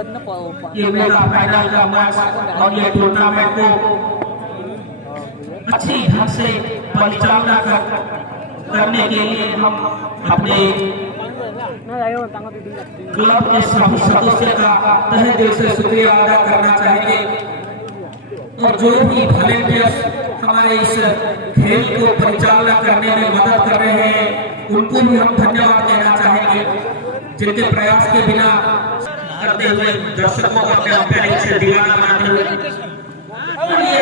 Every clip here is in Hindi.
ये मेगा फाइनल का मैच और ये टूर्नामेंट को अच्छी ढंग से परिचालना करने के लिए हम अपने क्लब के सभी सदस्यों का तहे दिल से शुक्रिया अदा करना चाहेंगे और जो भी वॉलंटियर्स हमारे इस खेल को परिचालना करने में मदद कर रहे हैं उनको भी हम धन्यवाद देना चाहेंगे, जिनके प्रयास के बिना करते हुए दर्शकों को अपने अपने से दीवाना बनाते हुए और ये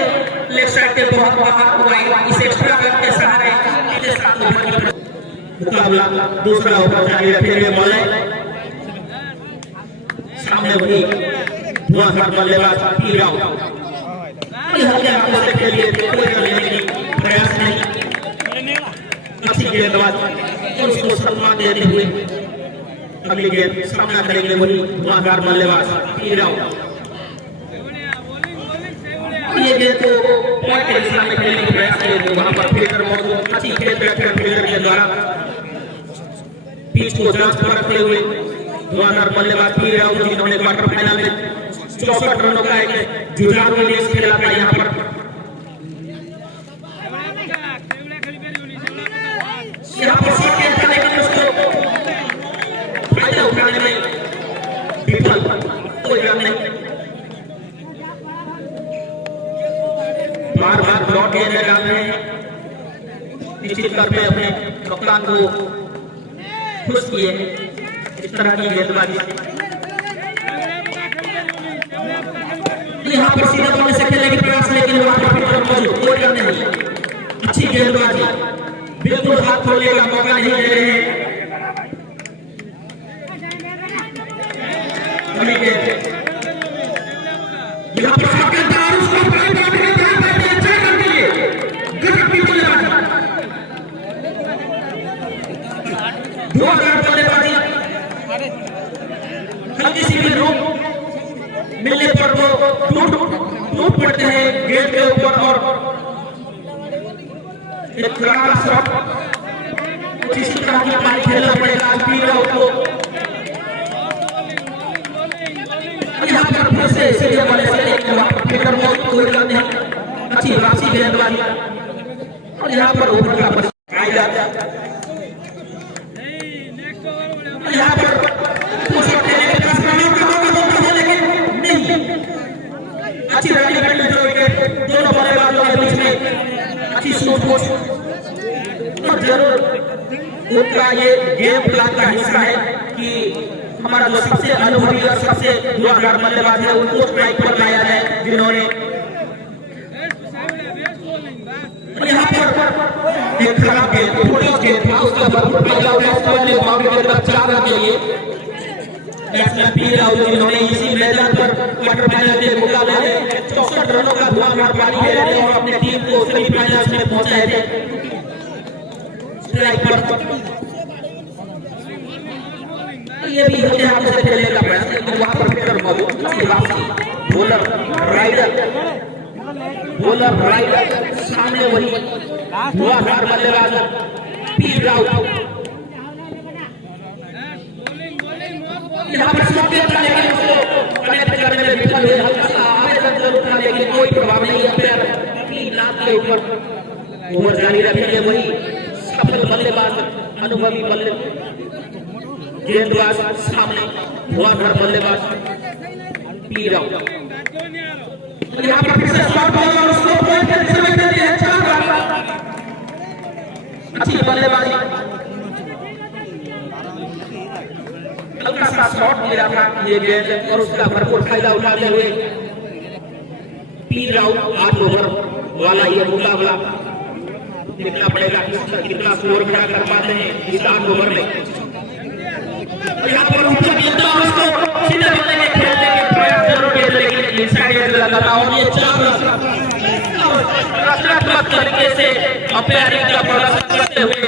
लेफ्ट साइड के बहुत बाहर हुआ इस एक्स्ट्रा रन के सहारे मुकाबला दूसरा ओवर जारी रखेंगे। बॉले सामने वही धुआंधार बल्लेबाज पीराव हल्के हाथों से खेलिए, कोई रन लेने की प्रयास नहीं, अच्छी गेंदबाज उसको सम्मान देते हुए अगली गेंद सामना करेंगे वही धुआंधार बल्लेबाज पीराव। ये गेंद को पॉइंट के दिशा में खेलने की प्रयास करेंगे, वहां पर फील्डर मौजूद अच्छी गेंद बैठकर फील्डर के द्वारा पिच को जांच पर रखते हुए धुआंधार बल्लेबाज पीराव जिन्होंने क्वार्टर फाइनल में 64 रनों का एक जुझारू इनिंग्स खेला था यहाँ पर शॉट खेलता लेकिन उसको फायदा उठाने में विफल, कोई रन नहीं। बार बार लौट के लगा रहे हैं, निश्चित तौर पे अपने कप्तान को खुश किए इस तरह की गेंदबाजी। यहाँ पर सीधा बॉल से खेलने की प्रयास लेकिन वहां पर मौजूद कोई रन नहीं, अच्छी गेंदबाजी, बिल्कुल हाथ खोलने का मौका नहीं दे रहे हैं। यहाँ पर हल्की सी भी रोक मिलने पर वो टूट पड़ते हैं गेंद के ऊपर और एक करारा शॉट कुछ इसी तरह की पारी खेलना पड़ेगा पीराव को। यहाँ पर फिर से सीधे वाले से फिकर मौत कोई रन नहीं, अच्छी राशि गेंदबाजी और यहाँ पर ओवर का यहाँ पर अच्छी रनिंग करते हुए दोनों बल्लेबाजों के बीच में अच्छी सूझबूझ और जरूर उनका ये गेम प्लान का हिस्सा है कि हमारा जो सबसे अनुभवी और सबसे धुआंधार बल्लेबाज है उनको स्ट्राइक पर लाया जाए, जिन्होंने यहाँ पर एक खराब गेंद थोड़ी गेंद था उसका भरपूर फायदा उठाते बाउंड्री के तरफ 4 रन के लिए बैट्समैन पीराव जिन्होंने इसी मैदान पर क्वार्टर फाइनल के मुकाबले में 64 रनों का धुआंधार पारी खेले थे और अपने टीम को सेमीफाइनल्स में पहुंचाए थे। स्ट्राइक पर ये भी होते हाथों से खेलने का प्रयास लेकिन वहां पर फील्डर मौजूद बॉलर राइडर सामने वही धुआंधार बल्लेबाज पीराव। यहाँ पर शॉट खेलता लेकिन उसको कनेक्ट करने में विफल हुए, हल्का सा आवेदन जरूर था लेकिन कोई प्रभाव नहीं। अंपायर की नाक के ऊपर ओवर जारी रखेंगे वही सफल बल्लेबाज अनुभवी गेंदबाज सामने धुआंधार बल्लेबाज पीराव। यहाँ पर फिर से शॉट बॉल और उसको पॉइंट के दिशा में देती है 4 रन, अच्छी बल्लेबाजी, हल्का सा शॉट मिला था ये गेंद और उसका भरपूर फायदा उठाते हुए पीराव 8 ओवर वाला ये मुकाबला देखना पड़ेगा कितना स्कोर बना कर पाते हैं इस 8 ओवर में। यहाँ पर ऊपर गेंदा उसको सीधे बल्ले में खेलने के प्रयास जरूर किए लेकिन इनसाइड एज लगा और ये 4 रचनात्मक तरीके से अंपायरिंग का प्रदर्शन करते हुए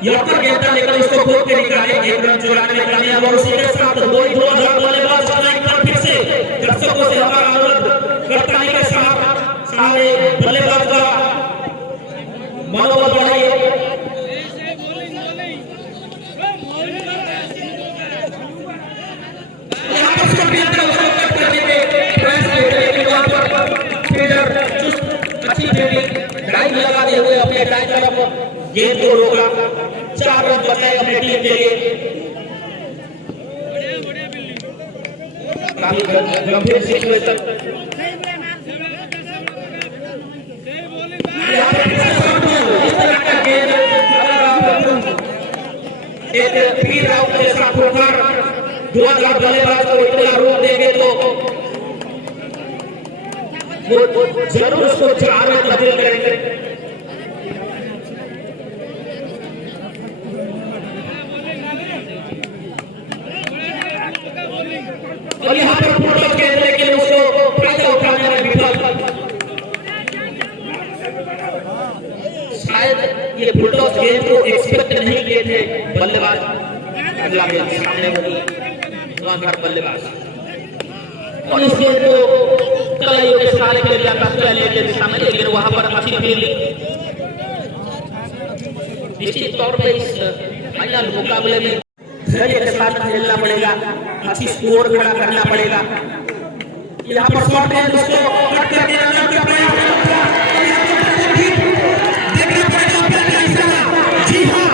यहाँ पर गेंदा लेकर उसको खोल के निकाले, 1 रन चुराने में कामयाब और उसी के साथ दो धुआंधार बल्लेबाज लाइन पर फिर से दर्शकों से हमारा अनुरोध करता है कि सारे बल्लेबाज का मनोबल बढ़ाइए। उसको मिलता उसको कट करने के प्रयास किए लेकिन वहां पर फील्डर अच्छी फील्डिंग ड्राइव लगाते हुए अपने दाएं तरफ गेंद को रोका। 4 रन बचाए अपनी टीम के लिए। काफी गंभीर सिचुएशन। एक फिर आउट के साथ होकर धुआंधार बल्लेबाज को इतना रोक देंगे तो वो जरूर उसको 4 रन तब्दील करेंगे। और यहाँ पर फुटबॉल खेल लेकिन उसको फायदा उठाने में विफल। शायद ये फुटबॉल गेम को एक्सपेक्ट नहीं किए थे बल्लेबाज। अगला गेम सामने होगी धुआंधार बल्लेबाज और इस गेम को कलाइयों के सहारे के लिए जाता पहले के दिशा में, लेकिन वहां पर अच्छी फील्डिंग। निश्चित तौर पर इस फाइनल मुकाबले में धैर्य के साथ खेलना पड़ेगा, अच्छी स्कोर खड़ा करना पड़ेगा। यहाँ पर शॉट है उसको कट कर दिया का प्रयास देखना पड़ेगा पहला इशारा। जी हाँ,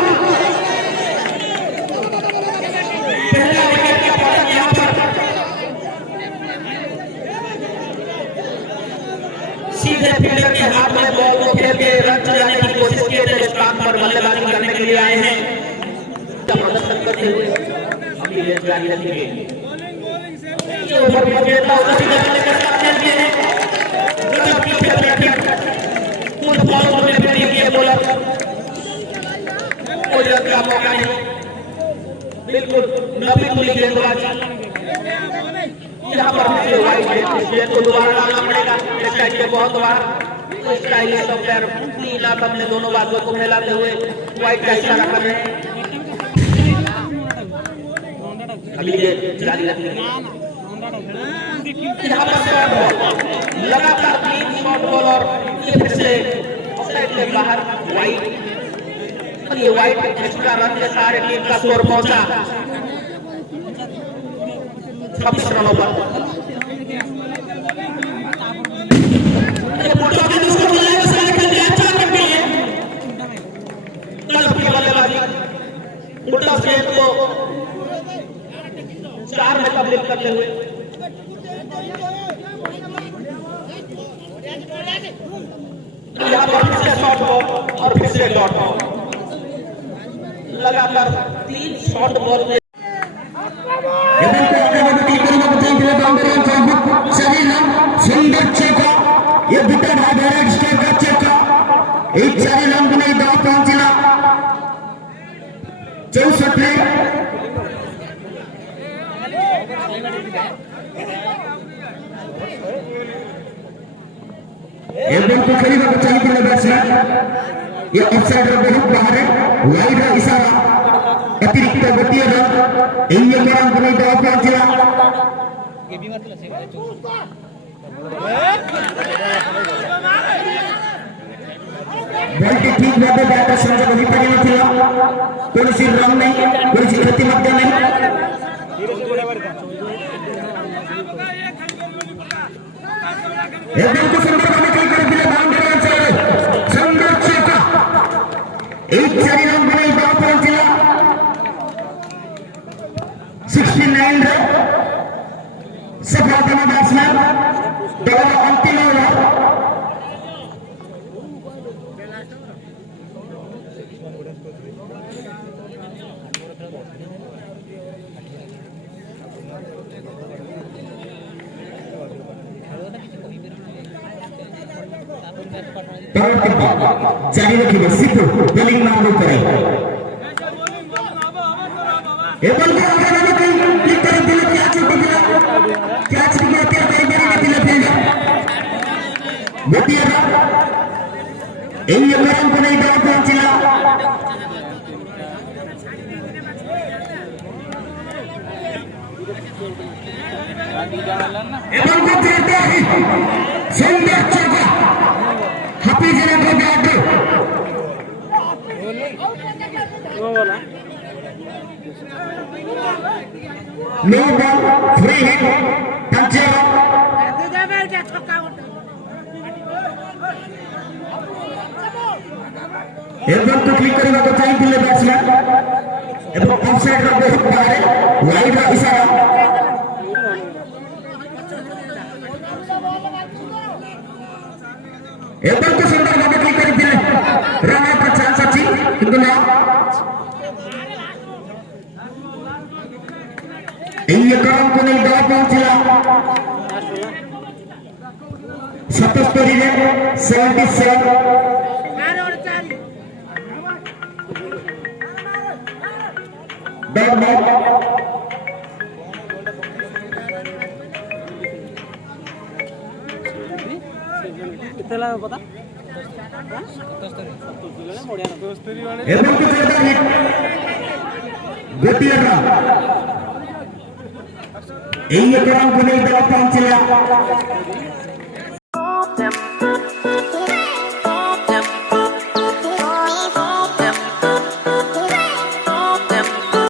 पहला विकेट का पतन यहाँ पर सीधे फील्डर के हाथ में बॉल को खेल के रन चलाने की कोशिश किए थे। स्थान पर बल्लेबाजी करने के लिए आए हैं प्रदर्शन करते हुए अभी गेंद जारी रखेंगे। जो ओवर में गेंद था उसी बल्ले के साथ खेल दिए हैं। गलत की फील्डिंग खुद बॉल में फील्डिंग किए बॉलर, कोई रन का मौका नहीं। बिल्कुल नबी तुली गेंदबाज। यहाँ पर फिर वाइड गेंद को दोबारा डालना पड़ेगा। एक साइड के बहुत बार स्टाइलिश प्लेयर तीन हाथ अपने दोनों बाजू को फैलाते हुए वाइड का इशारा कर रहे हैं। अभी ये जारी रखेंगे। यहाँ पर शॉट बॉल लगातार 3 शॉट बॉल और ये फिर से ऑफसाइड के बाहर वाइड। और ये वाइड एक्स्ट्रा रन के सारे टीम का स्कोर पहुंचा 26 रनों पर। उल्टा गेंद को 4 में तब्दील करते हुए यहाँ पर फिर से शॉट बॉल और फिर से डॉट बॉल। लगातार 3 शॉट बॉल में सुंदर चौका। ये विकेट है डायरेक्ट स्ट्राइक का चौका। एक 4 रन को नहीं दाव पहुंचला 64 एकदम को खरीदा को चाहिए पहले बैट्समैन। ये ऑफसाइड रन बहुत बाहर है, वाइड है इशारा। अतिरिक्त गति रन इन ये रन को नहीं दाव पहुंचला। बॉल ठीक भावे बैटर संजय बनी पड़ी नथिला। कोई रन नहीं, कोई क्षति मध्य नहीं। एकदम को सुंदर बने कई कर दिले बाउंड्री रन से सुंदर चौका। एक 4 रन बने दाव पहुंचला 69 रन। सफलता में बैट्समैन दौर अंतिम ओवर। जारी रखिए सिर्फ बॉलिंग मांगो करें। एबल को आगे में कहीं क्लिक कर दिले कैच दिला कैच दिला तेरे मेरे दिले फील्डर मोतिया इन रन को नहीं दाव पहुंचला। एबल को देते हैं सुंदर चौका। हाफिज ने को bat no ball free hit पंचर एवं तो क्लिक करने को चाहिए बैट्समैन एवं ऑफसाइड का बहुत बाहर वाइड का इशारा एवं तो सुंदर भाव क्लिक कर दिले रन आउट का चांस अच्छी किंतु ना ये क्रम को नहीं दवा पहुंचिला 77 रे 77 बैट बॉल कितना पता एवं तो जोरदार हिट गति लगा ये क्रम को नहीं दवा पहुंचिला